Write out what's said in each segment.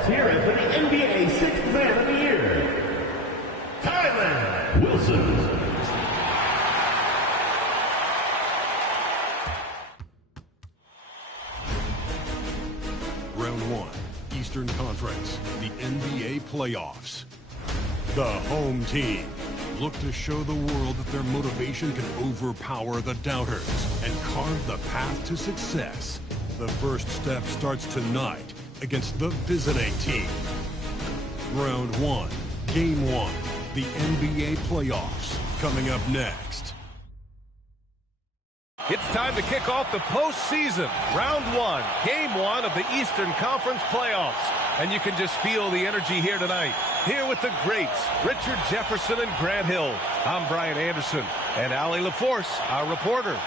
Let's hear it for the NBA Sixth Man of the Year, Tyler Wilson. Round 1, Eastern Conference, the NBA playoffs. The home team look to show the world that their motivation can overpower the doubters and carve the path to success. The first step starts tonight against the visiting team. Round 1, Game 1, the NBA playoffs, coming up next. It's time to kick off the postseason. Round 1, Game 1 of the Eastern Conference playoffs. And you can just feel the energy here tonight. Here with the greats, Richard Jefferson and Grant Hill. I'm Brian Anderson, and Allie LaForce, our reporter.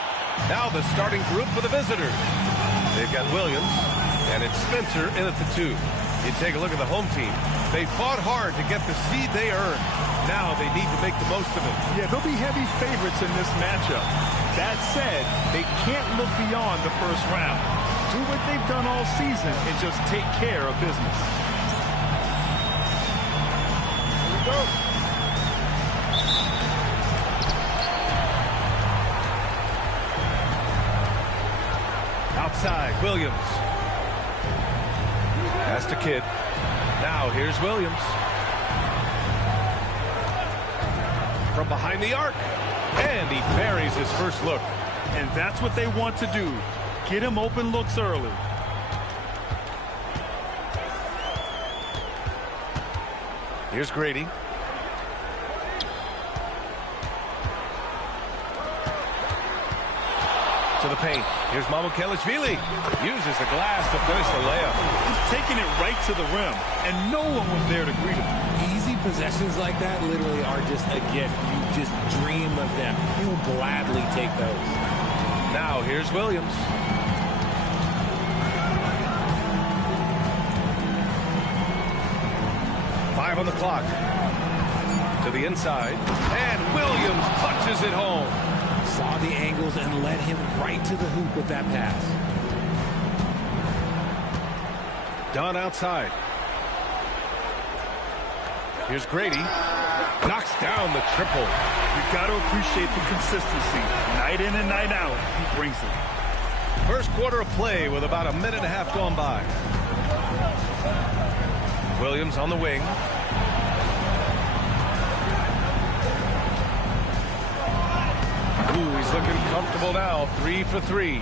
Now the starting group for the visitors. They've got Williams, and it's Spencer in at the 2. You take a look at the home team. They fought hard to get the seed they earned. Now they need to make the most of it. Yeah, they'll be heavy favorites in this matchup. That said, they can't look beyond the first round. Do what they've done all season and just take care of business. Here we go. Outside, Williams. Pass to Kidd. Now here's Williams. From behind the arc. And he buries his first look. And that's what they want to do. Get him open looks early. Here's Grady. To the paint. Here's Mamukelashvili. Uses the glass to finish the layup. He's taking it right to the rim, and no one was there to greet him. Easy possessions like that literally are just a gift. You just dream of them. He'll gladly take those. Now here's Williams. Five on the clock. To the inside. And Williams punches it home. Saw the angles and led him right to the hoop with that pass. Dunn outside. Here's Grady. Knocks down the triple. You've got to appreciate the consistency. Night in and night out, he brings it. First quarter of play with about a minute and a half gone by. Williams on the wing. Ooh, he's looking comfortable now. 3 for 3.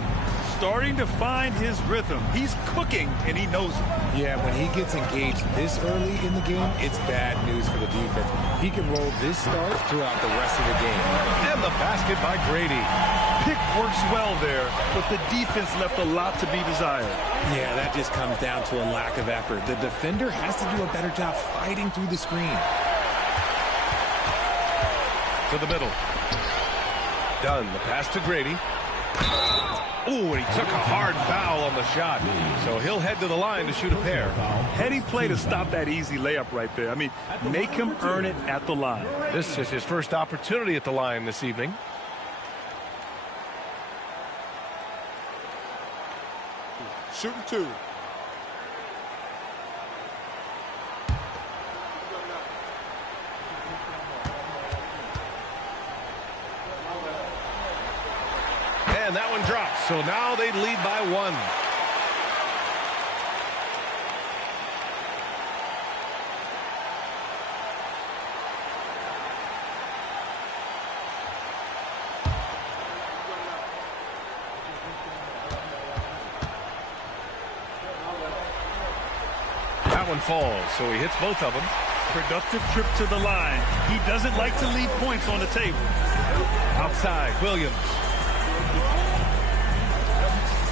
Starting to find his rhythm. He's cooking, and he knows it. Yeah, when he gets engaged this early in the game, it's bad news for the defense. He can roll this start throughout the rest of the game. And the basket by Grady. Pick works well there, but the defense left a lot to be desired. Yeah, that just comes down to a lack of effort. The defender has to do a better job fighting through the screen. To the middle. Dunn, the pass to Grady. Ooh, and he took a hard foul on the shot. So he'll head to the line to shoot a pair. Heady play to stop that easy layup right there. I mean, make him earn it at the line. This is his first opportunity at the line this evening. Shooting 2. And that one drops. So now they lead by 1. That one falls, so he hits both of them. Productive trip to the line. He doesn't like to leave points on the table. Outside, Williams.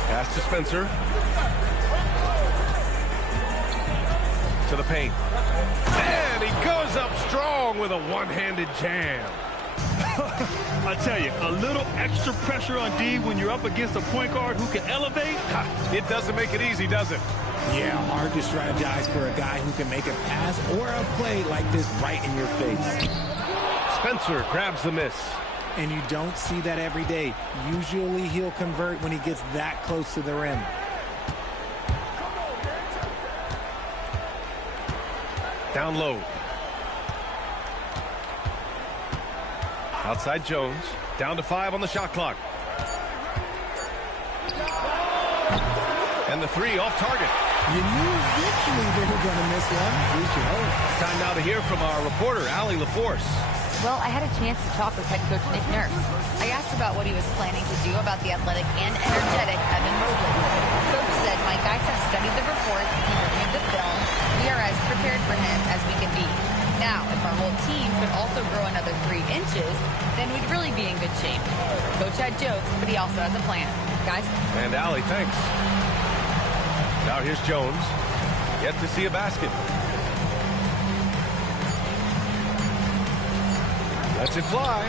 Pass to Spencer. To the paint. And he goes up strong with a one-handed jam. I tell you, a little extra pressure on D when you're up against a point guard who can elevate. It doesn't make it easy, does it? Yeah, hard to strategize for a guy who can make a pass or a play like this right in your face. Spencer grabs the miss. And you don't see that every day. Usually he'll convert when he gets that close to the rim. Down low. Outside Jones. Down to 5 on the shot clock. And the 3 off target. You knew eventually they were going to miss one. We should hope. Time now to hear from our reporter, Allie LaForce. Well, I had a chance to talk with head coach Nick Nurse. I asked about what he was planning to do about the athletic and energetic Evan Mobley. Coach said, my guys have studied the reports, he reviewed the film. We are as prepared for him as we can be. Now, if our whole team could also grow another 3 inches, then we'd really be in good shape. Coach had jokes, but he also has a plan. Guys? And Allie, thanks. Now here's Jones. Yet to see a basket. Lets it fly.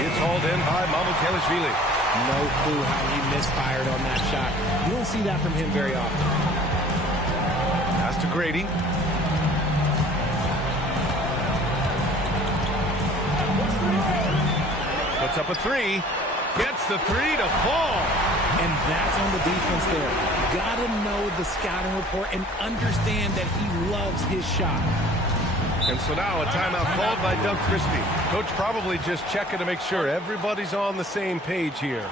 It's hauled in by Mamukelashvili. No clue how he misfired on that shot. You don't see that from him very often. Pass to Grady. Puts up a 3. Gets the 3 to fall. And that's on the defense there. Gotta know the scouting report and understand that he loves his shot. And so now a timeout called by Doug Christie. Coach probably just checking to make sure everybody's on the same page here.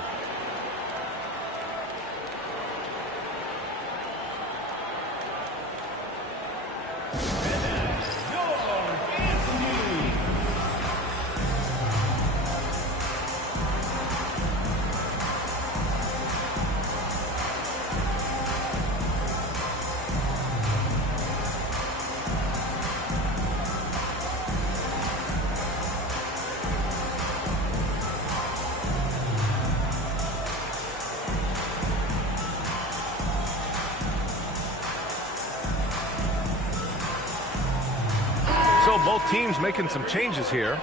So both teams making some changes here.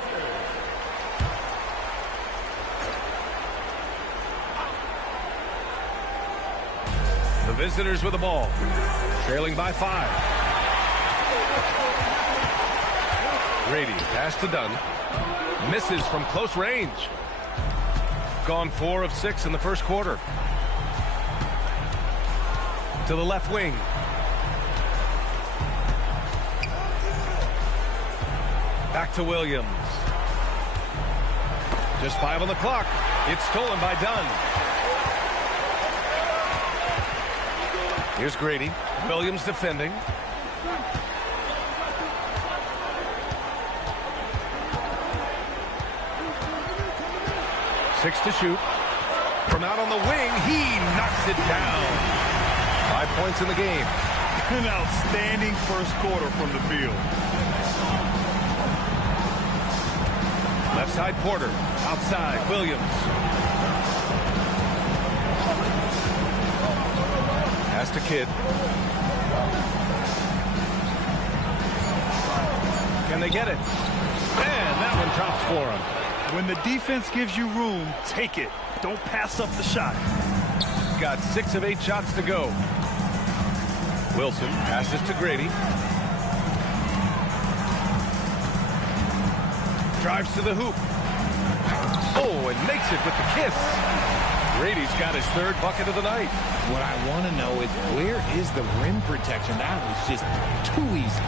The visitors with the ball, trailing by 5. Grady, pass to Dunn. Misses from close range. Gone 4 of 6 in the first quarter. To the left wing. Back to Williams. Just 5 on the clock. It's stolen by Dunn. Here's Grady. Williams defending. Six to shoot. From out on the wing, he knocks it down. 5 points in the game. An outstanding first quarter from the field. Left side Porter. Outside Williams. Pass to Kidd. Can they get it? And that one drops for him. When the defense gives you room, take it. Don't pass up the shot. Got 6 of 8 shots to go. Wilson passes to Grady. Drives to the hoop. Oh, and makes it with the kiss. Grady's got his 3rd bucket of the night. What I want to know is where is the rim protection? That was just too easy.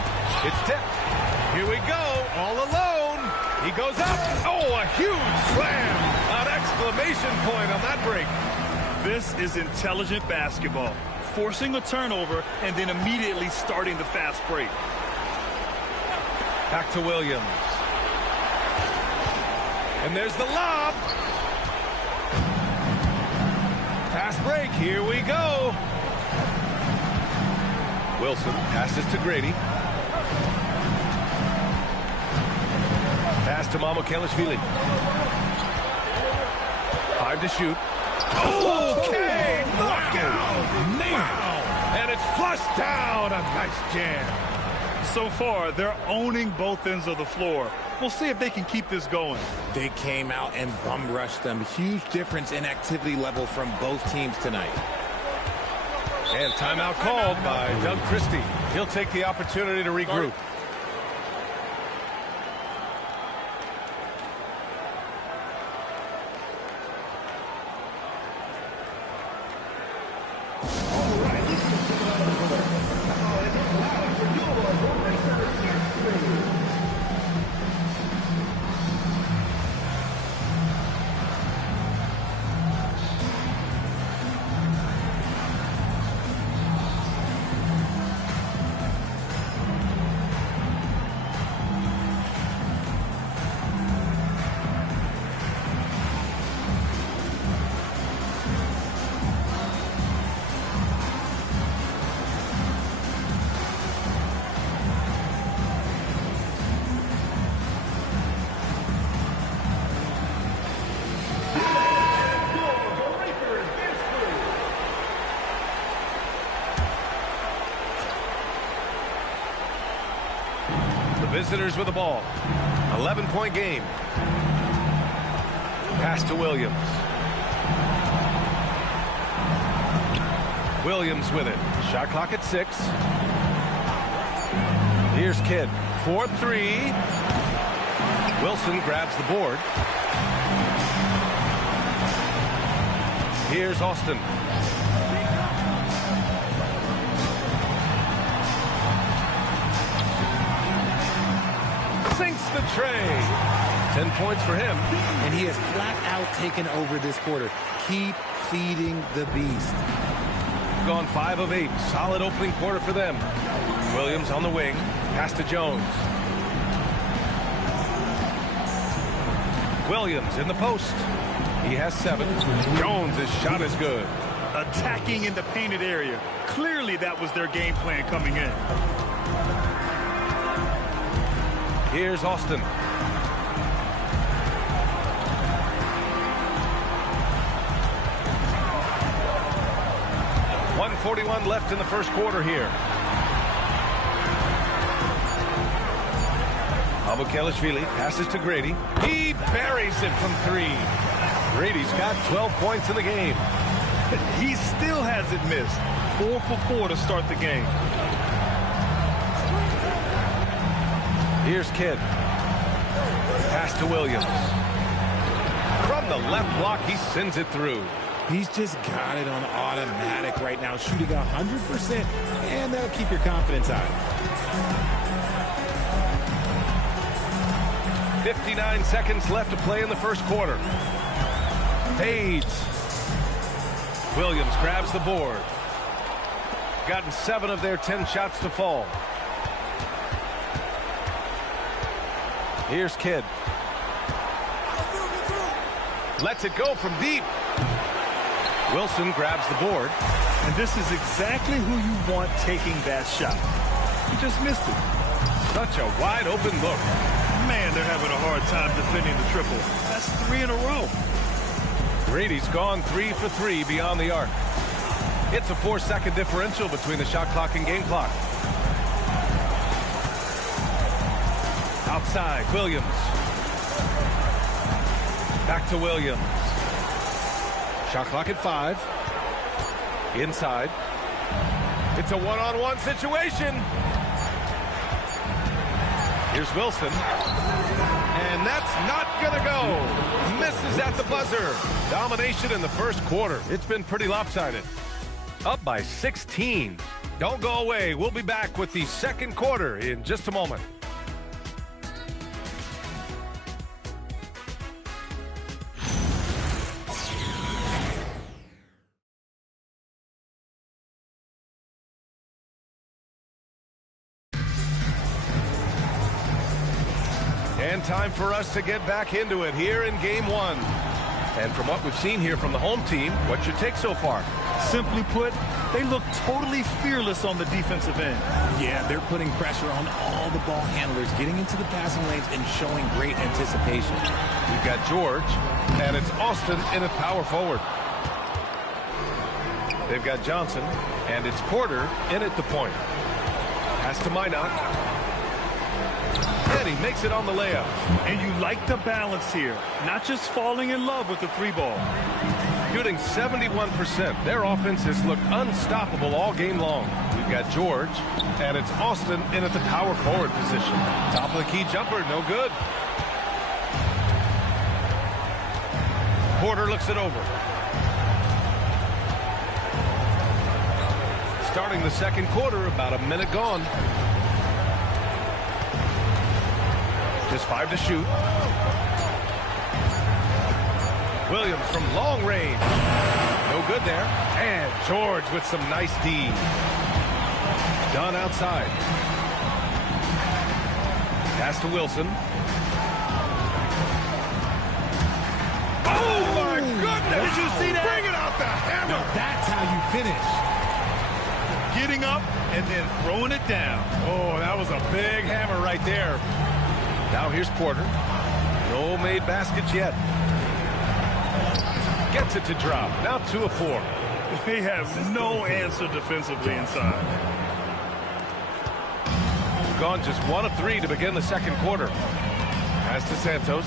It's tipped. Here we go, all alone. He goes up. Oh, a huge slam. An exclamation point on that break. This is intelligent basketball. Forcing a turnover and then immediately starting the fast break. Back to Williams. And there's the lob. Fast break. Here we go. Wilson passes to Grady. Pass to Mamukelashvili. 5 to shoot. Okay, knockout. Wow. And it's flushed down. A nice jam. So far, they're owning both ends of the floor. We'll see if they can keep this going. They came out and bum rushed them. Huge difference in activity level from both teams tonight. And timeout called by Doug Christie. He'll take the opportunity to regroup. All right, Visitors with the ball. 11-point game. Pass to Williams. Williams with it. Shot clock at 6. Here's Kidd. 4-3. Wilson grabs the board. Here's Austin. Sinks the tray. 10 points for him. And he has flat out taken over this quarter. Keep feeding the beast. Gone 5 of 8. Solid opening quarter for them. Williams on the wing. Pass to Jones. Williams in the post. He has 7. Jones' shot is good. Attacking in the painted area. Clearly that was their game plan coming in. Here's Austin. .141 left in the first quarter here. Abukelishvili passes to Grady. He buries it from 3. Grady's got 12 points in the game. He still hasn't missed. 4 for 4 to start the game. Here's Kidd. Pass to Williams. From the left block, he sends it through. He's just got it on automatic right now, shooting 100%, and that'll keep your confidence high. 59 seconds left to play in the first quarter. Fades. Williams grabs the board. Gotten 7 of their 10 shots to fall. Here's Kidd. Lets it go from deep. Wilson grabs the board. And this is exactly who you want taking that shot. He just missed it. Such a wide open look. Man, they're having a hard time defending the triple. That's 3 in a row. Brady's gone 3 for 3 beyond the arc. It's a 4-second differential between the shot clock and game clock. Outside, Williams. Back to Williams. Shot clock at 5. Inside. It's a one-on-one situation. Here's Wilson. And that's not gonna go. Misses at the buzzer. Domination in the first quarter. It's been pretty lopsided. Up by 16. Don't go away. We'll be back with the second quarter in just a moment. And time for us to get back into it here in game 1. And from what we've seen here from the home team, what's your take so far? Simply put, they look totally fearless on the defensive end. Yeah, they're putting pressure on all the ball handlers, getting into the passing lanes and showing great anticipation. We've got George, and it's Austin in at power forward. They've got Johnson, and it's Porter in at the point. Pass to Minot. And he makes it on the layup. And you like the balance here. Not just falling in love with the 3-ball. Shooting 71%. Their offense has looked unstoppable all game long. We've got George, and it's Austin in at the power forward position. Top of the key jumper, no good. Porter looks it over. starting the second quarter, about a minute gone. Just 5 to shoot. Williams from long range. No good there. And George with some nice D. Dunn outside. Pass to Wilson. Oh, my goodness! Did you see that? Bring it out the hammer! Now that's how you finish. Getting up and then throwing it down. Oh, that was a big hammer right there. Now here's Porter. No made baskets yet. Gets it to drop. Now 2 of 4. They have no answer defensively inside. Gone just 1 of 3 to begin the second quarter. Pass to Santos.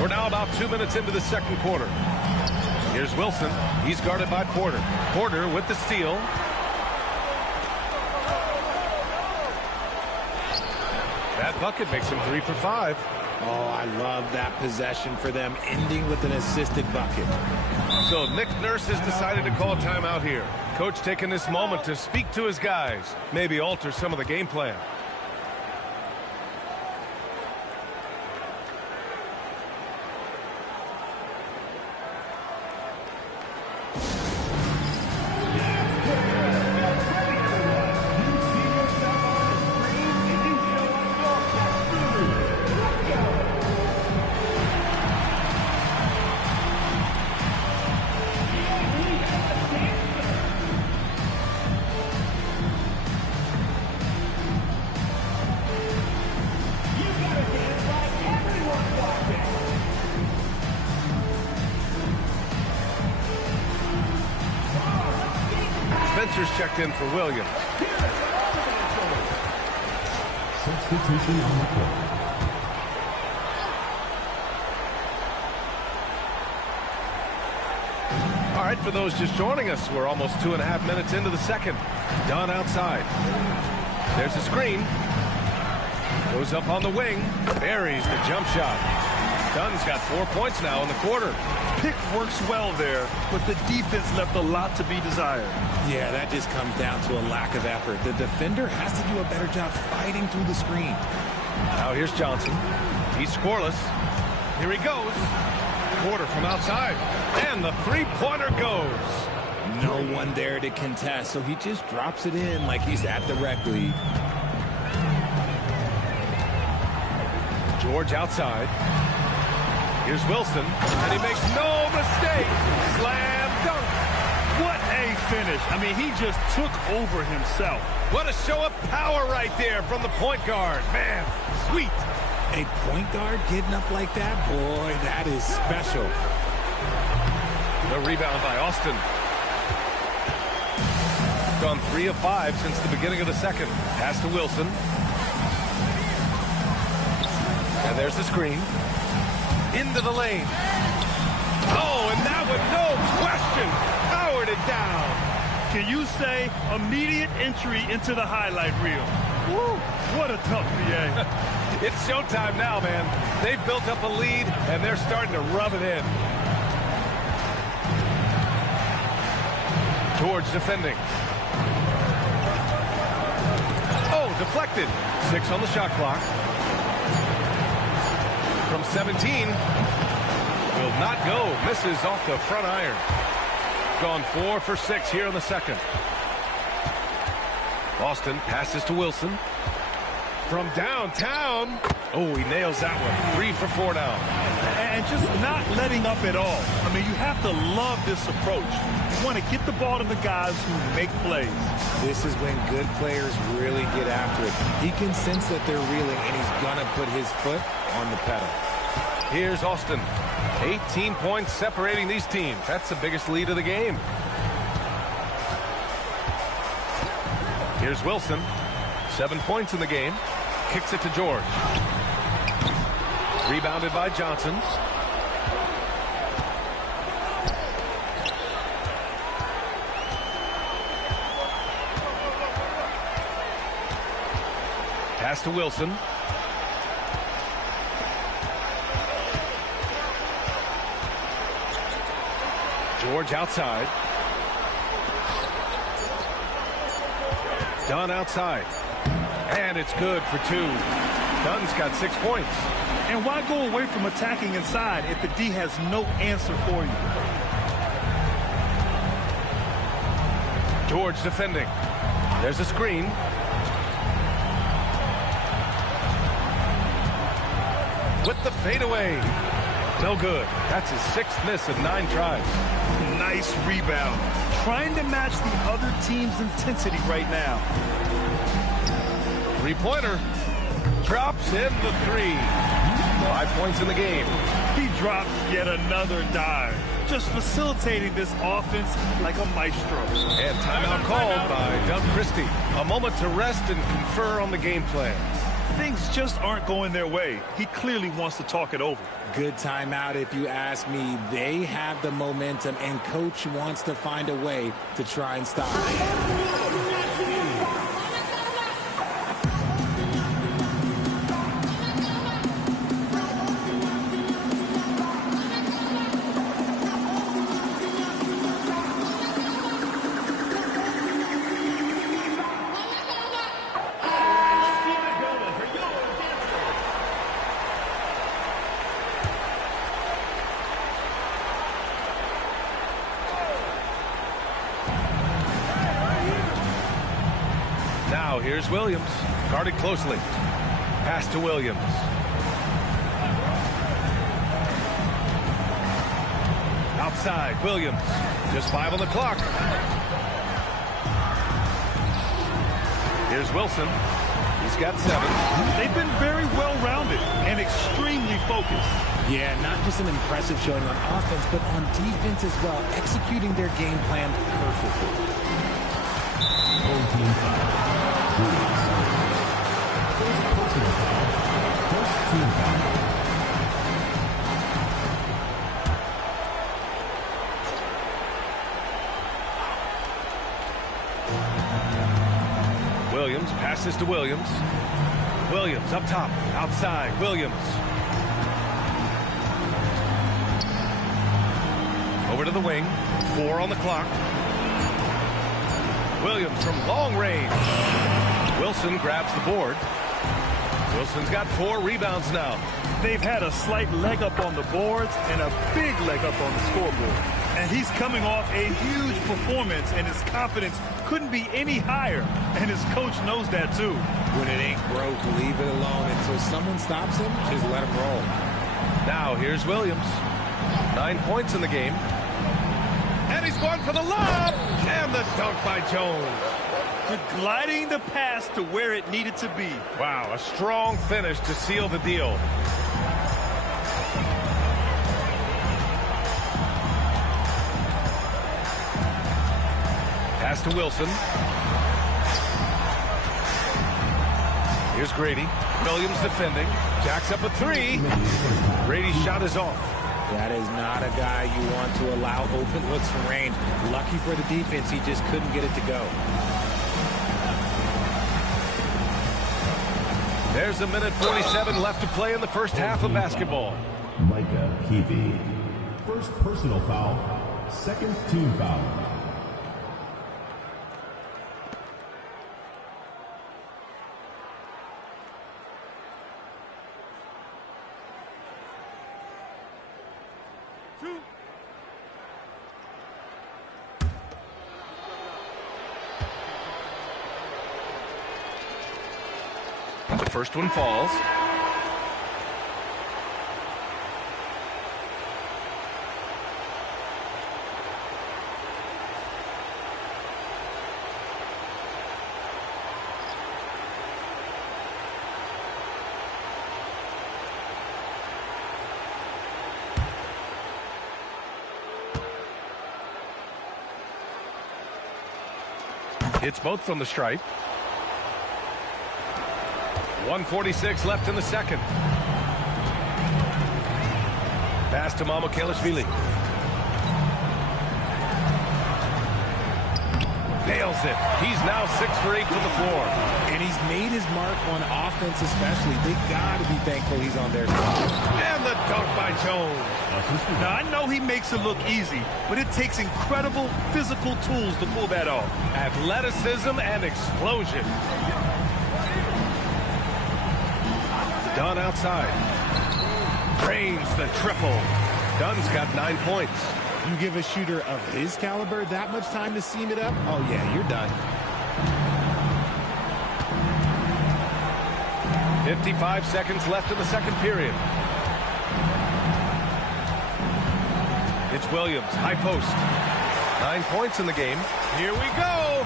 We're now about 2 minutes into the second quarter. Here's Wilson. He's guarded by Porter. Porter with the steal. That bucket makes him 3 for 5. Oh, I love that possession for them, ending with an assisted bucket. So Nick Nurse has decided to call timeout here. Coach taking this moment to speak to his guys, maybe alter some of the game plan. Spencer's checked in for Williams. Substitution on the court. All right, for those just joining us, we're almost 2.5 minutes into the second. Dunn outside. There's a screen. Goes up on the wing. Buries the jump shot. Dunn's got 4 points now in the quarter. Pick works well there, but the defense left a lot to be desired. Yeah, that just comes down to a lack of effort. The defender has to do a better job fighting through the screen. Now here's Johnson. He's scoreless. Here he goes. Porter from outside. And the three-pointer goes. No one there to contest, so he just drops it in like he's at the rec league. George outside. Here's Wilson, and he makes no mistake. Slam dunk. What a finish. I mean, he just took over himself. What a show of power right there from the point guard. Man, sweet. A point guard getting up like that? Boy, that is special. The rebound by Austin. Gone 3 of 5 since the beginning of the second. Pass to Wilson. And there's the screen. Into the lane. Oh, and that one, no question, powered it down. Can you say immediate entry into the highlight reel? Woo, what a tough BA. It's showtime now, man. They've built up a lead, and they're starting to rub it in. George defending. Oh, deflected. 6 on the shot clock. From 17. Will not go. Misses off the front iron. Gone 4 for 6 here in the second. Austin passes to Wilson. From downtown. Oh, he nails that one. 3 for 4 now. And just not letting up at all. I mean, you have to love this approach. You want to get the ball to the guys who make plays. This is when good players really get after it. He can sense that they're reeling, and he's going to put his foot on the pedal. Here's Austin. 18 points separating these teams. That's the biggest lead of the game. Here's Wilson. 7 points in the game. Kicks it to George. Rebounded by Johnson. Pass to Wilson. George outside. Dunn outside. And it's good for 2. Dunn's got 6 points. And why go away from attacking inside if the D has no answer for you? George defending. There's a screen. With the fadeaway. No good. That's his 6th miss of 9 tries. Nice rebound. Trying to match the other team's intensity right now. 3-pointer. Drops in the 3. 5 points in the game. He drops yet another dive. Just facilitating this offense like a maestro. And timeout called by Doug Christie. A moment to rest and confer on the game plan. Things just aren't going their way. He clearly wants to talk it over. Good timeout if you ask me. They have the momentum, and Coach wants to find a way to try and stop it. Now here's Williams, guarded closely. Pass to Williams. Outside, Williams. Just 5 on the clock. Here's Wilson. He's got 7. They've been very well-rounded and extremely focused. Yeah, not just an impressive showing on offense, but on defense as well, executing their game plan perfectly. Home team foul. First personal foul. First team foul. Williams passes to Williams. Williams up top, outside, Williams. Over to the wing, 4 on the clock. Williams from long range. Wilson grabs the board. Wilson's got 4 rebounds now. They've had a slight leg up on the boards and a big leg up on the scoreboard. And he's coming off a huge performance, and his confidence couldn't be any higher. And his coach knows that too. When it ain't broke, leave it alone. Until someone stops him, just let him roll. Now here's Williams. 9 points in the game. And he's going for the lob. And the dunk by Jones. Gliding the pass to where it needed to be. Wow, a strong finish to seal the deal. Pass to Wilson. Here's Grady. Williams defending. Jacks up a 3. Grady's shot is off. That is not a guy you want to allow open looks from range. Lucky for the defense, he just couldn't get it to go. There's a minute 47 left to play in the first half of basketball. Micah Peavy. First personal foul. Second team foul. The first one falls. Hits both from the stripe. 1:46 left in the second. Pass to Mamukelashvili. Nails it. He's now 6 for 8 from the floor. And he's made his mark on offense especially. They got to be thankful he's on their side. And the dunk by Jones. Now, I know he makes it look easy, but it takes incredible physical tools to pull that off. Athleticism and explosion. Dunn outside. Drains the triple. Dunn's got 9 points. You give a shooter of his caliber that much time to seam it up? Oh, yeah, you're done. 55 seconds left in the second period. It's Williams, high post. 9 points in the game. Here we go.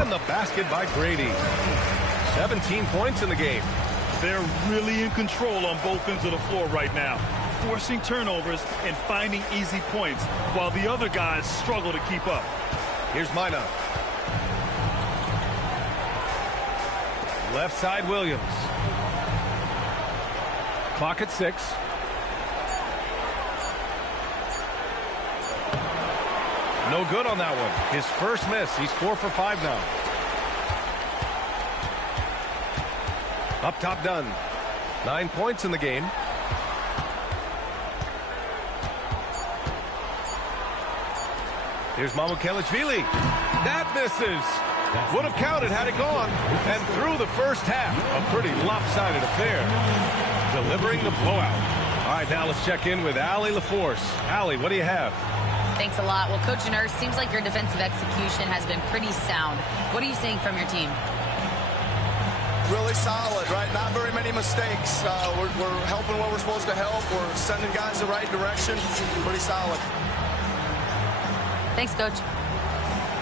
And the basket by Grady. 17 points in the game. They're really in control on both ends of the floor right now, forcing turnovers and finding easy points, while the other guys struggle to keep up. Here's Minot. Left side, Williams. Clock at 6. No good on that one. His first miss. He's 4 for 5 now. Up top, Dunn. 9 points in the game. Here's Mamukelashvili. That misses. Would have counted had it gone. And through the first half, a pretty lopsided affair. Delivering the blowout. All right, now let's check in with Allie LaForce. Allie, what do you have? Thanks a lot. Well, Coach Nurse, seems like your defensive execution has been pretty sound. What are you seeing from your team? Really solid, right? Not very many mistakes. We're helping where we're supposed to help. We're sending guys the right direction. Pretty solid. Thanks, Coach.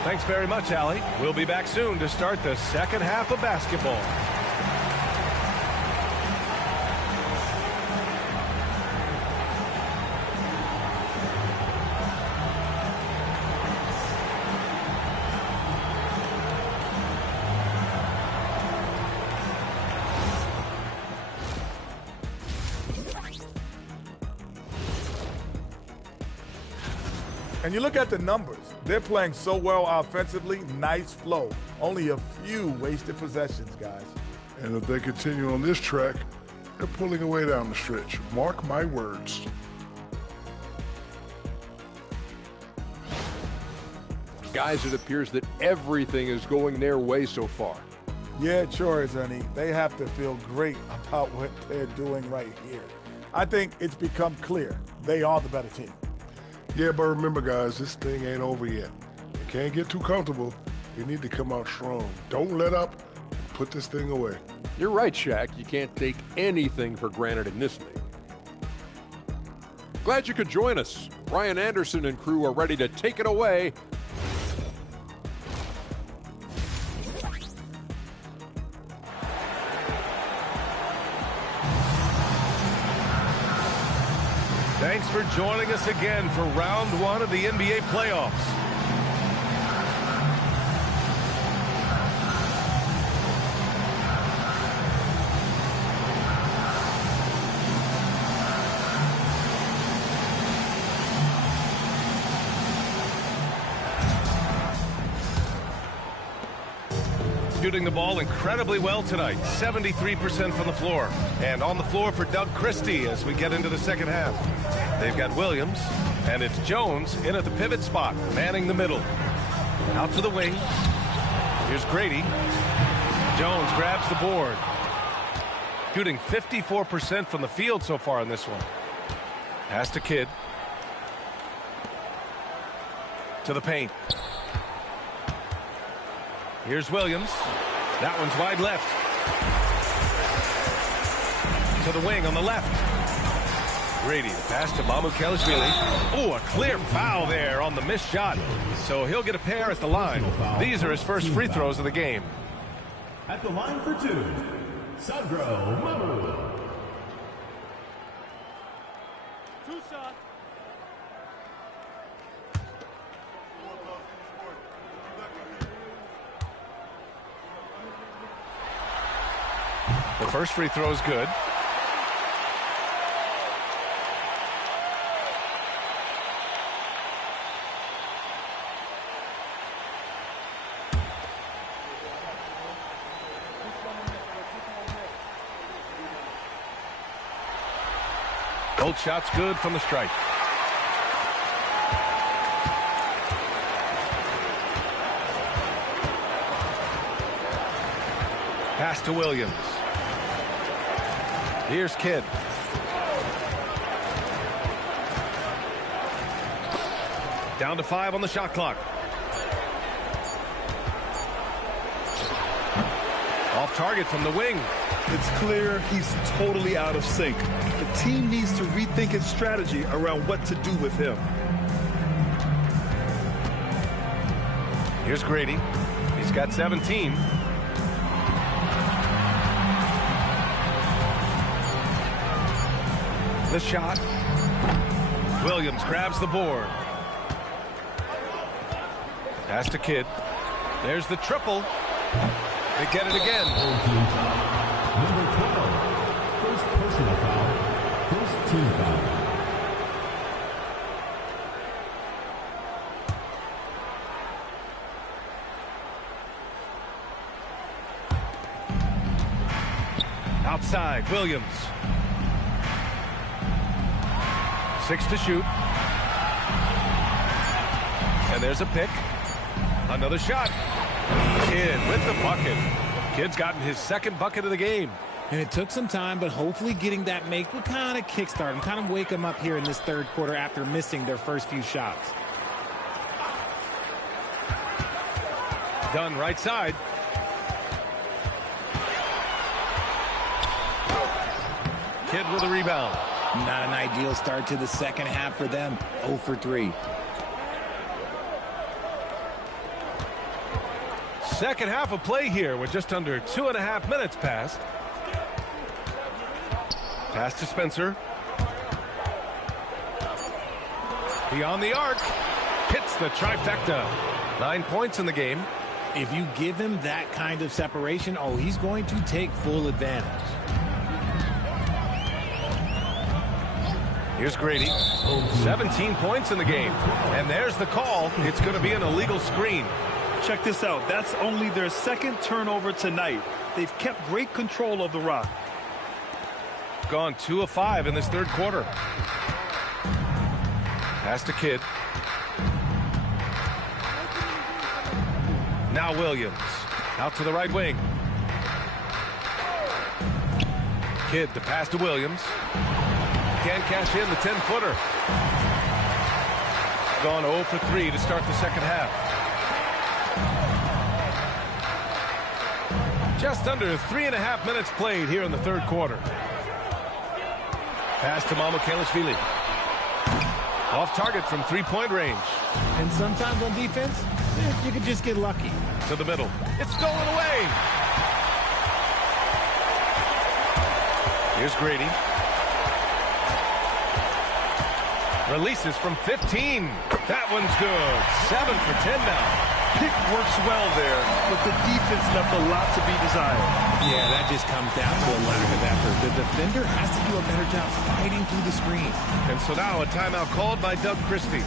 Thanks very much, Allie. We'll be back soon to start the second half of basketball. And you look at the numbers. They're playing so well offensively. Nice flow. Only a few wasted possessions, guys. And if they continue on this track, they're pulling away down the stretch. Mark my words. Guys, it appears that everything is going their way so far. Yeah, it sure is, Ernie. They have to feel great about what they're doing right here. I think it's become clear they are the better team. Yeah, but remember, guys, this thing ain't over yet. You can't get too comfortable. You need to come out strong. Don't let up. Put this thing away. You're right, Shaq. You can't take anything for granted in this league. Glad you could join us. Ryan Anderson and crew are ready to take it away. Thanks for joining us again for round 1 of the NBA playoffs. Shooting the ball incredibly well tonight, 73% from the floor. And on the floor for Doug Christie as we get into the second half. They've got Williams, and it's Jones in at the pivot spot, manning the middle. Out to the wing. Here's Grady. Jones grabs the board. Shooting 54% from the field so far in this one. Pass to Kidd. To the paint. Here's Williams. That one's wide left. To the wing on the left. Grady, the pass to Mamukelashvili. Oh, a clear foul there on the missed shot. So he'll get a pair at the line. These are his first free throws of the game. At the line for 2, Sandro Mamu. 2 shots. The first free throw is good. Both shots good from the stripe. Pass to Williams. Here's Kidd. Down to 5 on the shot clock. Off target from the wing. It's clear he's totally out of sync. The team needs to rethink its strategy around what to do with him. Here's Grady. He's got 17. The shot. Williams grabs the board. Pass to Kidd. There's the triple. They get it again. Number 12. First personal foul. First team foul. Outside, Williams. 6 to shoot. And there's a pick. Another shot. Kidd with the bucket. Kidd's gotten his second bucket of the game. And it took some time, but hopefully getting that make will kind of kickstart him, kind of wake him up here in this third quarter after missing their first few shots. Dunn right side. Kidd with a rebound. Not an ideal start to the second half for them. 0 for 3. Second half of play here with just under 2.5 minutes passed. Pass to Spencer. Beyond the arc. Hits the trifecta. 9 points in the game. If you give him that kind of separation, oh, he's going to take full advantage. Here's Grady. 17 points in the game. And there's the call. It's going to be an illegal screen. Check this out. That's only their second turnover tonight. They've kept great control of the rock. Gone 2 of 5 in this third quarter. Pass to Kidd. Now Williams. Out to the right wing. Kidd to pass to Williams. Can't cash in the 10-footer. Gone 0 for 3 to start the second half. Just under 3.5 minutes played here in the third quarter. Pass to Mamukelashvili. Off target from three-point range. And sometimes on defense, you can just get lucky. To the middle. It's stolen away. Here's Grady. Releases from 15. That one's good. 7 for 10 now. Pick works well there, but the defense left a lot to be desired. Yeah, that just comes down to a lack of effort. The defender has to do a better job fighting through the screen. And so now a timeout called by Doug Christie.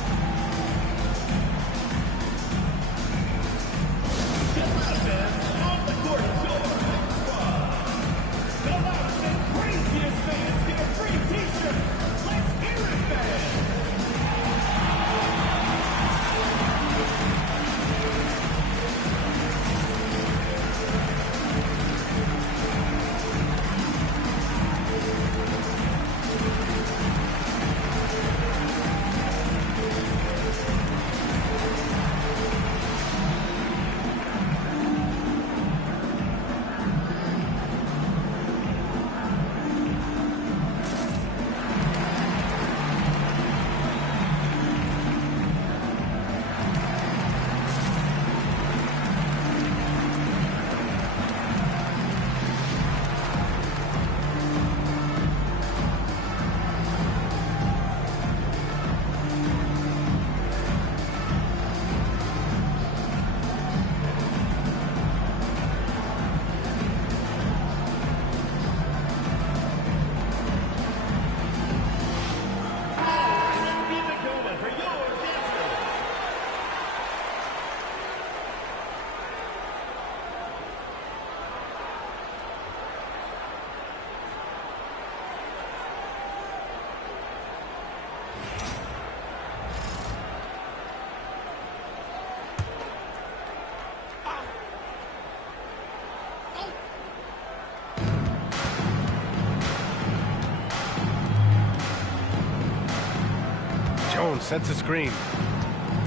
Jones sets a screen.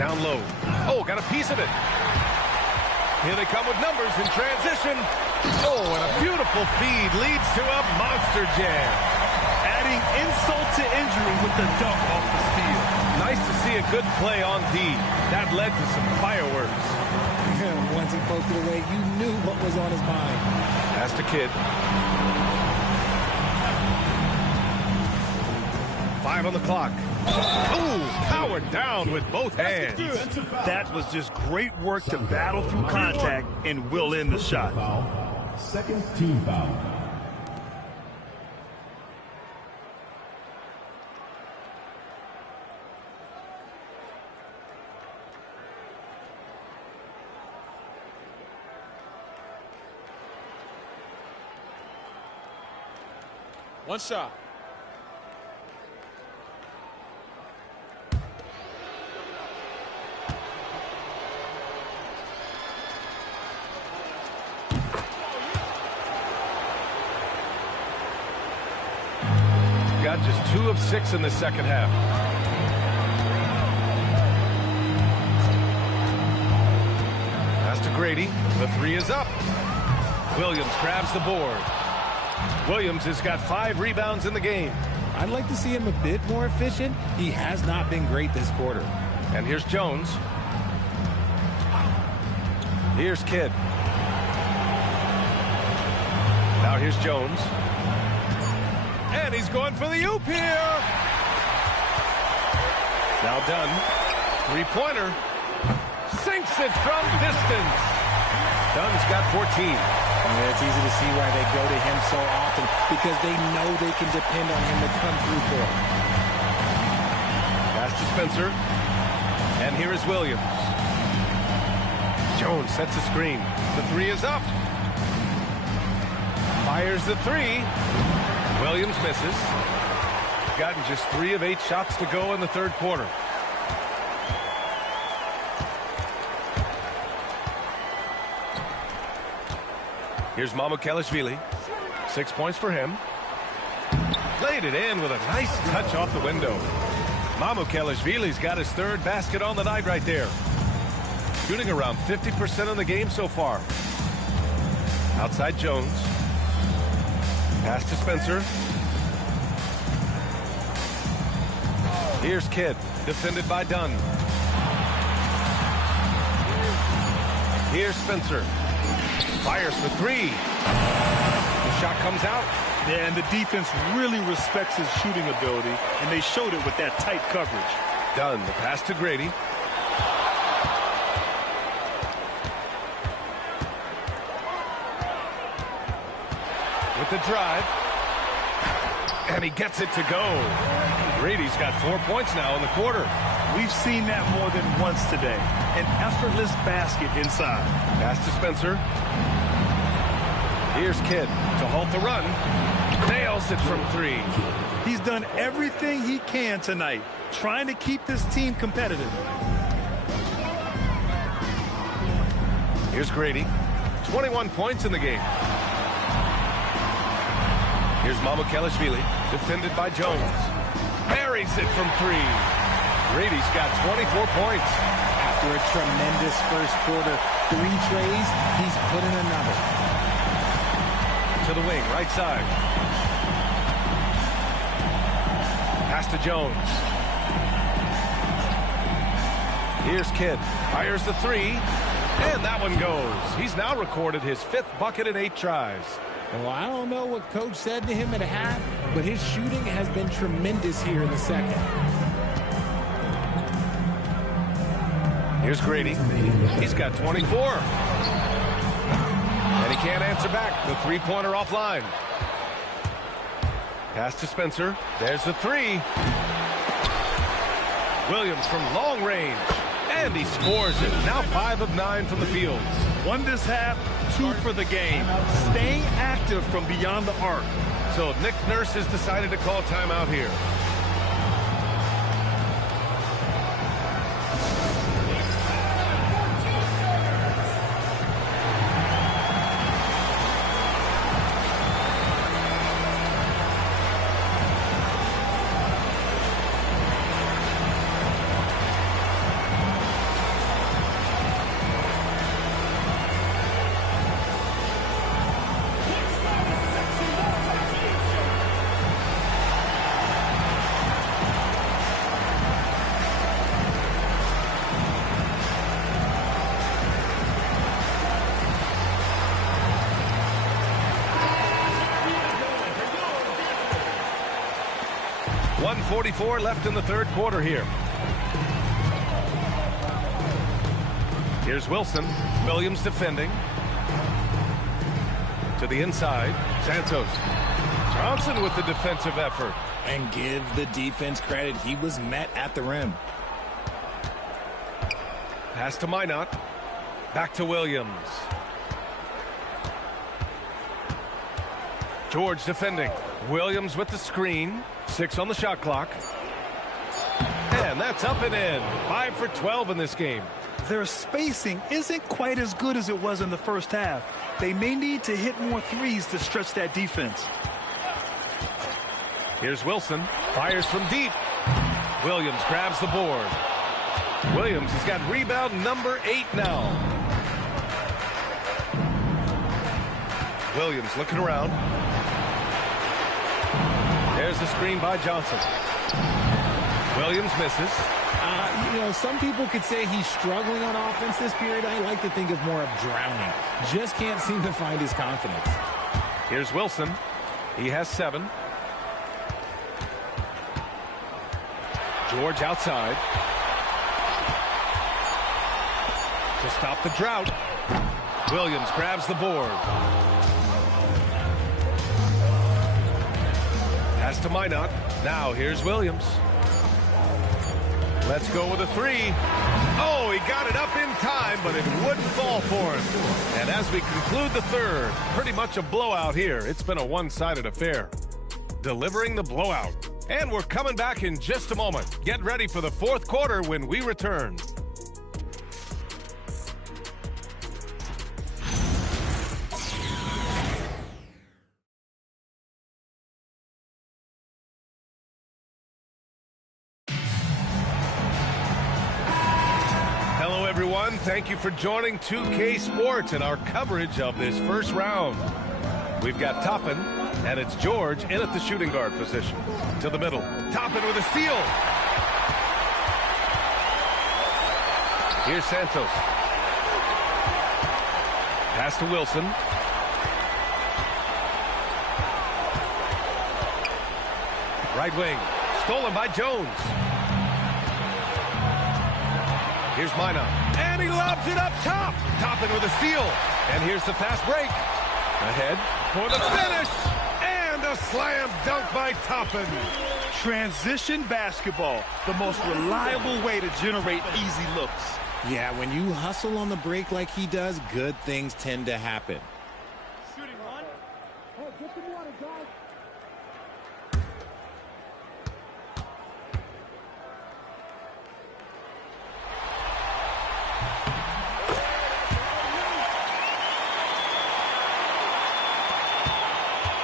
Down low. Oh, got a piece of it. Here they come with numbers in transition. Oh, and a beautiful feed leads to a monster jam. Adding insult to injury with the dunk off the steal. Nice to see a good play on D. That led to some fireworks. Once he poked it away, you knew what was on his mind. Pass to Kidd. 5 on the clock. Ooh, powered down with both hands. That was just great work to battle through contact and will in the shot. Second team foul. One shot. Got just 2 of 6 in the second half. Pass to Grady. The 3 is up. Williams grabs the board. Williams has got 5 rebounds in the game. I'd like to see him a bit more efficient. He has not been great this quarter. And here's Jones. Here's Kidd. Now here's Jones. And he's going for the oop here. Now done. 3-pointer. Sinks it from distance. Dunn's got 14. Yeah, it's easy to see why they go to him so often, because they know they can depend on him to come through for them. Pass to Spencer. And here is Williams. Jones sets a screen. The 3 is up. Fires the 3. Williams misses. Gotten just 3 of 8 shots to go in the third quarter. Here's Mamukelashvili. 6 points for him. Laid it in with a nice touch off the window. Mamukelashvili's got his 3rd basket on the night right there. Shooting around 50% in the game so far. Outside Jones. Pass to Spencer. Here's Kidd, defended by Dunn. Here's Spencer. Fires for 3. The shot comes out. Yeah, and the defense really respects his shooting ability, and they showed it with that tight coverage. Dunn, the pass to Grady. With the drive. And he gets it to go. Grady's got 4 points now in the quarter. We've seen that more than once today. An effortless basket inside. Pass to Spencer. Here's Kidd to halt the run. Nails it from 3. He's done everything he can tonight, trying to keep this team competitive. Here's Grady. 21 points in the game. Here's Mamukelashvili, defended by Jones. Buries it from 3. Grady's got 24 points. After a tremendous first quarter, 3 trays, he's put in another. To the wing, right side. Pass to Jones. Here's Kidd. Fires the 3. And that one goes. He's now recorded his 5th bucket in 8 tries. Well, I don't know what Coach said to him at half, but his shooting has been tremendous here in the second. Here's Grady. He's got 24. And he can't answer back. The 3-pointer offline. Pass to Spencer. There's the 3. Williams from long range. And he scores it. Now 5 of 9 from the field. 1 this half, 2 for the game. Staying active from beyond the arc. So Nick Nurse has decided to call timeout here. 1:44 left in the third quarter here. Here's Wilson. Williams defending. To the inside. Santos. Johnson with the defensive effort. And give the defense credit. He was met at the rim. Pass to Minot. Back to Williams. George defending. Williams with the screen. 6 on the shot clock. And that's up and in. 5 for 12 in this game. Their spacing isn't quite as good as it was in the first half. They may need to hit more threes to stretch that defense. Here's Wilson. Fires from deep. Williams grabs the board. Williams has got rebound number 8 now. Williams looking around. There's the screen by Johnson. Williams misses. You know, some people could say he's struggling on offense this period. I like to think of more of drowning. Just can't seem to find his confidence. Here's Wilson. He has 7. George outside. To stop the drought. Williams grabs the board. Pass to Minot. Now here's Williams. Let's go with a 3. Oh, he got it up in time, but it wouldn't fall for him. And as we conclude the third, pretty much a blowout here. It's been a one-sided affair. Delivering the blowout. And we're coming back in just a moment. Get ready for the fourth quarter when we return. Thank you for joining 2K Sports and our coverage of this first round. We've got Toppin, and it's George in at the shooting guard position. To the middle. Toppin with a steal. Here's Santos. Pass to Wilson. Right wing. Stolen by Jones. Here's Minot. And he lobs it up top. Toppin with a steal. And here's the fast break. Ahead for the finish. And a slam dunk by Toppin. Transition basketball, the most reliable way to generate easy looks. Yeah, when you hustle on the break like he does, good things tend to happen. Shooting one. Hey, get some water, guys.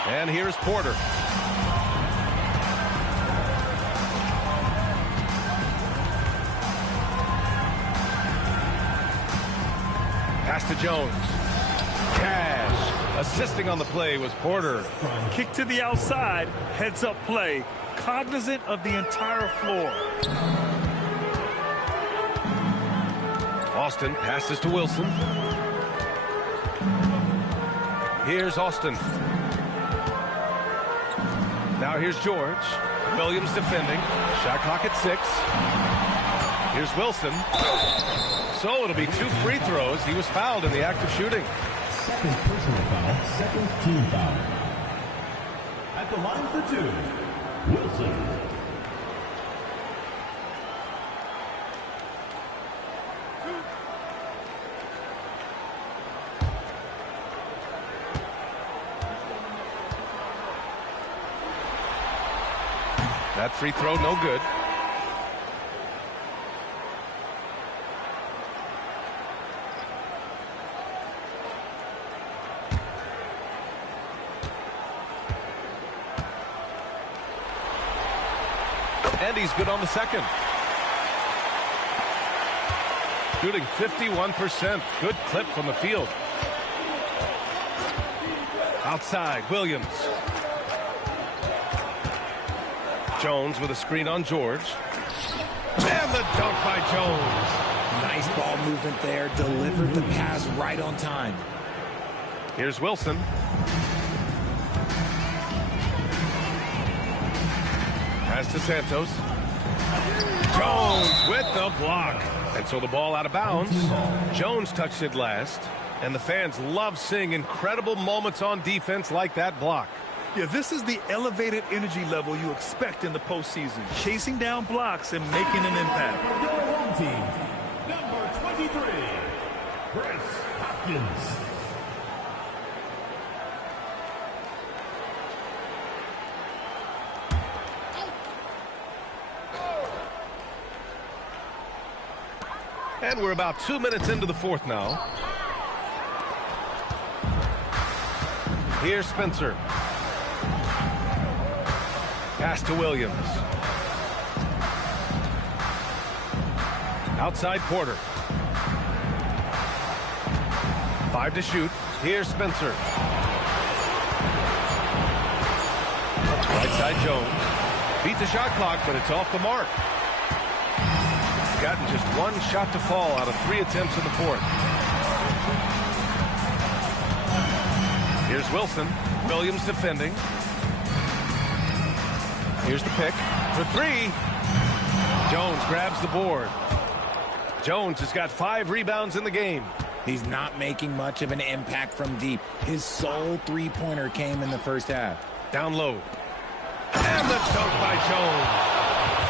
And here's Porter. Pass to Jones. Cash. Assisting on the play was Porter. Kick to the outside. Heads up play. Cognizant of the entire floor. Austin passes to Wilson. Here's Austin. Now here's George. Williams defending. Shot clock at 6. Here's Wilson. So it'll be 2 free throws. He was fouled in the act of shooting. Second personal foul, second team foul. At the line for 2, Wilson. That free throw, no good. And he's good on the second. Shooting 51%. Good clip from the field. Outside, Williams. Jones with a screen on George. And the dunk by Jones. Nice ball movement there. Delivered the pass right on time. Here's Wilson. Pass to Santos. Jones with the block. And so the ball out of bounds. Jones touched it last. And the fans love seeing incredible moments on defense like that block. Yeah, this is the elevated energy level you expect in the postseason. Chasing down blocks and making an impact. Your home team, number 23, Bryce Hopkins. And we're about 2 minutes into the fourth now. Here's Spencer. Pass to Williams. Outside Porter. 5 to shoot. Here's Spencer. Right side Jones. Beat the shot clock, but it's off the mark. Gotten just one shot to fall out of 3 attempts in the fourth. Here's Wilson. Williams defending. Here's the pick for 3. Jones grabs the board. Jones has got 5 rebounds in the game. He's not making much of an impact from deep. His sole three-pointer came in the first half. Down low. And the dunk by Jones.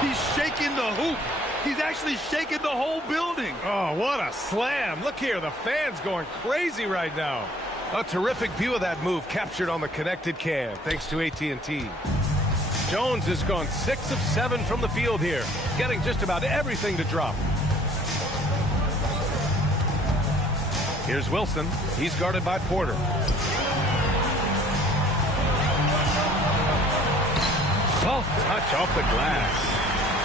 He's shaking the hoop. He's actually shaking the whole building. Oh, what a slam. Look here, the fans going crazy right now. A terrific view of that move captured on the connected cam, thanks to AT&T. Jones has gone 6 of 7 from the field here, getting just about everything to drop. Here's Wilson. He's guarded by Porter. Soft touch off the glass.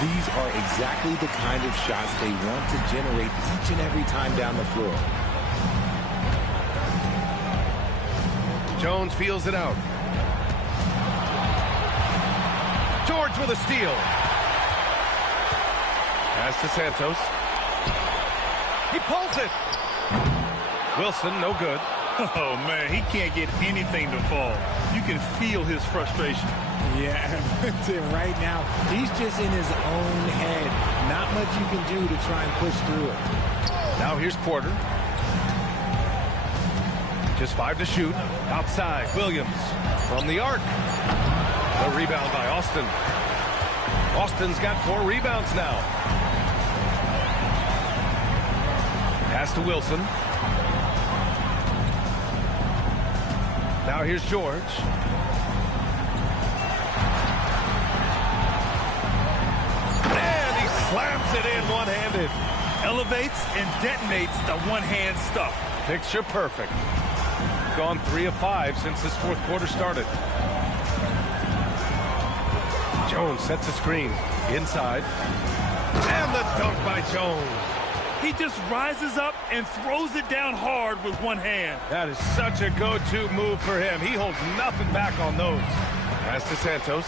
These are exactly the kind of shots they want to generate each and every time down the floor. Jones feels it out. George with a steal. Pass to Santos. He pulls it. Wilson, no good. Oh, man, he can't get anything to fall. You can feel his frustration. Yeah, right now, he's just in his own head. Not much you can do to try and push through it. Now here's Porter. Just 5 to shoot. Outside, Williams from the arc. A rebound by Austin. Austin's got 4 rebounds now. Pass to Wilson. Now here's George. And he slams it in one-handed. Elevates and detonates the one-hand stuff. Picture perfect. Gone 3 of 5 since this fourth quarter started. Jones sets a screen. Inside. And the dunk by Jones. He just rises up and throws it down hard with one hand. That is such a go-to move for him. He holds nothing back on those. Pass to Santos.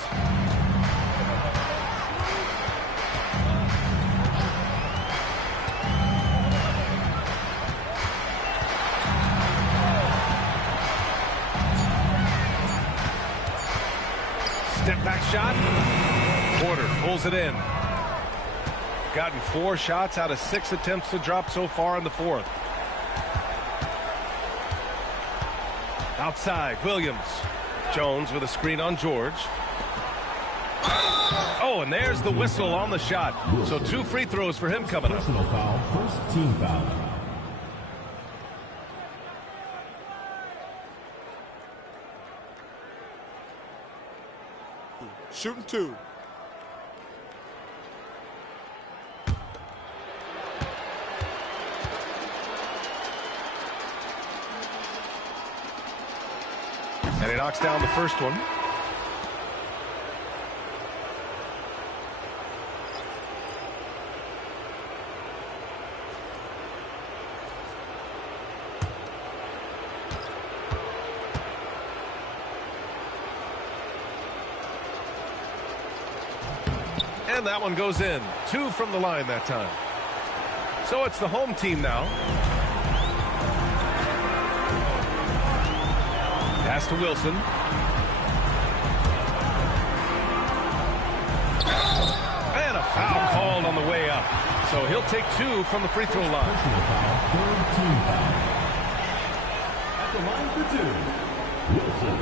Step back shot. Porter pulls it in. Gotten 4 shots out of 6 attempts to drop so far in the fourth. Outside, Williams. Jones with a screen on George. Oh, and there's the whistle on the shot. So 2 free throws for him coming up. Personal foul, first team foul. Shooting 2. And he knocks down the first one. And that one goes in. 2 from the line that time. So it's the home team now. Pass to Wilson. So he'll take 2 from the free throw line. Personal foul, third team foul. At the line for 2, Wilson.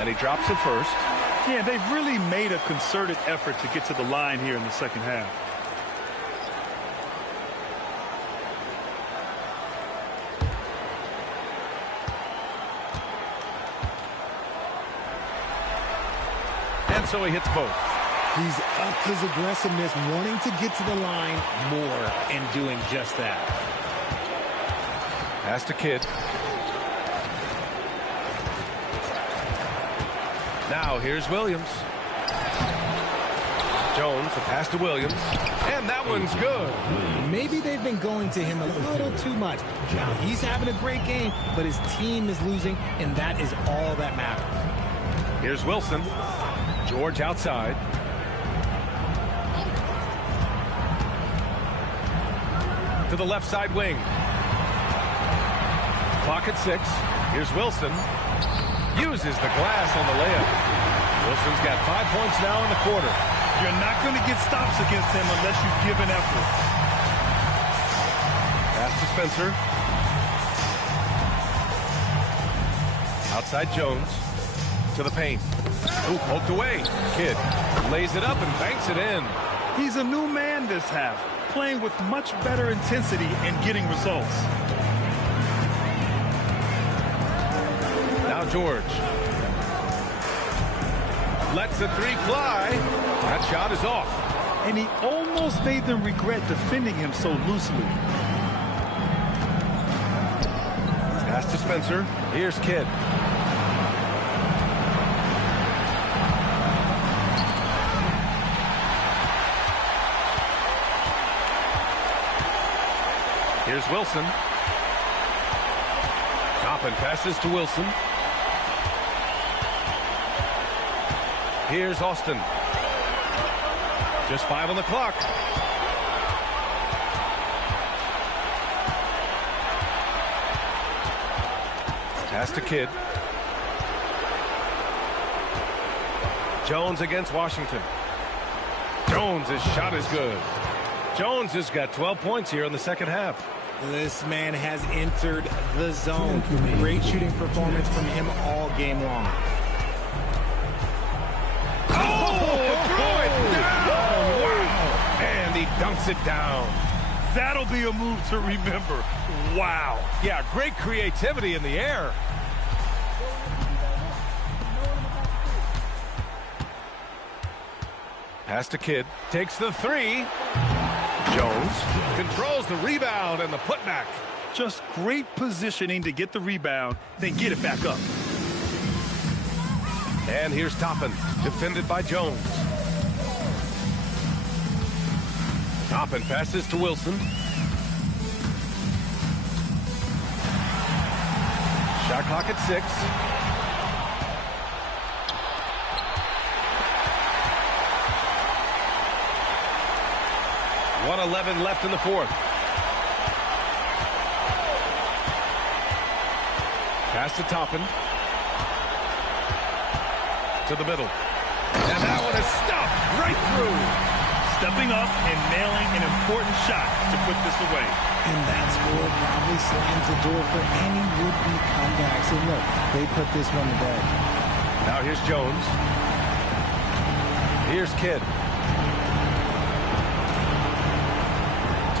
And he drops it first. Yeah, they've really made a concerted effort to get to the line here in the second half. And so he hits both. He's upped his aggressiveness, wanting to get to the line more and doing just that. Pass to Kidd. Now here's Williams. Jones, the pass to Williams. And that one's good. Maybe they've been going to him a little too much. Now he's having a great game, but his team is losing, and that is all that matters. Here's Wilson. George outside. To the left side wing. Clock at 6. Here's Wilson. Uses the glass on the layup. Wilson's got 5 points now in the quarter. You're not going to get stops against him unless you give an effort. Pass to Spencer. Outside Jones. To the paint. Ooh, poked away. Kidd lays it up and banks it in. He's a new man this half, playing with much better intensity and getting results. Now George. Lets the 3 fly. That shot is off. And he almost made them regret defending him so loosely. Pass to Spencer. Here's Kidd. Here's Wilson. Toppin passes to Wilson. Here's Austin. Just 5 on the clock. Pass to Kidd. Jones against Washington. Jones' shot is good. Jones has got 12 points here in the second half. This man has entered the zone. Great shooting performance from him all game long. Throw it down! Wow! And he dunks it down. That'll be a move to remember. Wow. Yeah, great creativity in the air. Pass to Kidd. Takes the 3. Jones controls the rebound and the putback. Just great positioning to get the rebound, then get it back up. And here's Toppin, defended by Jones. Toppin passes to Wilson. Shot clock at 6. .111 left in the fourth. Pass to Toppin. To the middle. And that one is stuffed right through. Stepping up and nailing an important shot to put this away. And that score probably slams the door for any would-be comebacks. And look, they put this one to bed. Now here's Jones. Here's Kidd.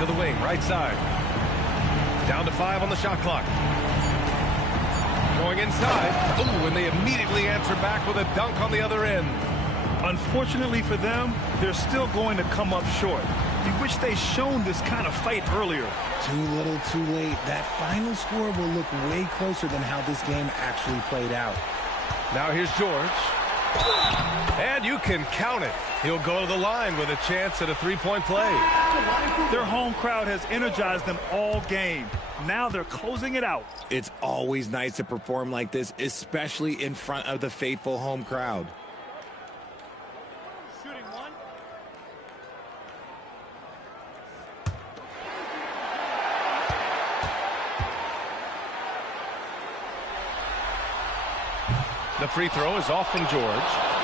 To the wing, right side. Down to 5 on the shot clock. Going inside. Ooh, and they immediately answer back with a dunk on the other end. Unfortunately for them, they're still going to come up short. We wish they'd shown this kind of fight earlier. Too little, too late. That final score will look way closer than how this game actually played out. Now here's George. And you can count it. He'll go to the line with a chance at a three-point play. Their home crowd has energized them all game. Now they're closing it out. It's always nice to perform like this, especially in front of the faithful home crowd. The free throw is off from George.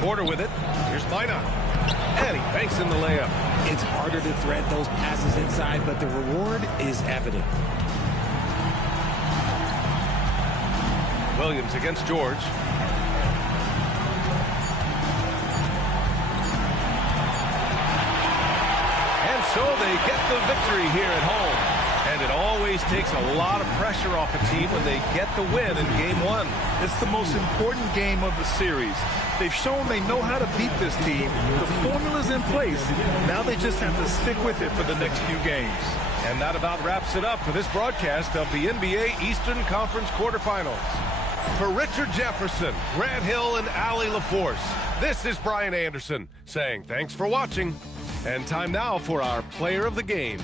Porter with it. Here's Minot. And he banks in the layup. It's harder to thread those passes inside, but the reward is evident. Williams against George. And so they get the victory here at home. And it always takes a lot of pressure off a team when they get the win in Game 1. It's the most important game of the series. They've shown they know how to beat this team. The formula's in place. Now they just have to stick with it for the next few games. And that about wraps it up for this broadcast of the NBA Eastern Conference quarterfinals. For Richard Jefferson, Grant Hill, and Allie LaForce, this is Brian Anderson saying thanks for watching. And time now for our player of the game.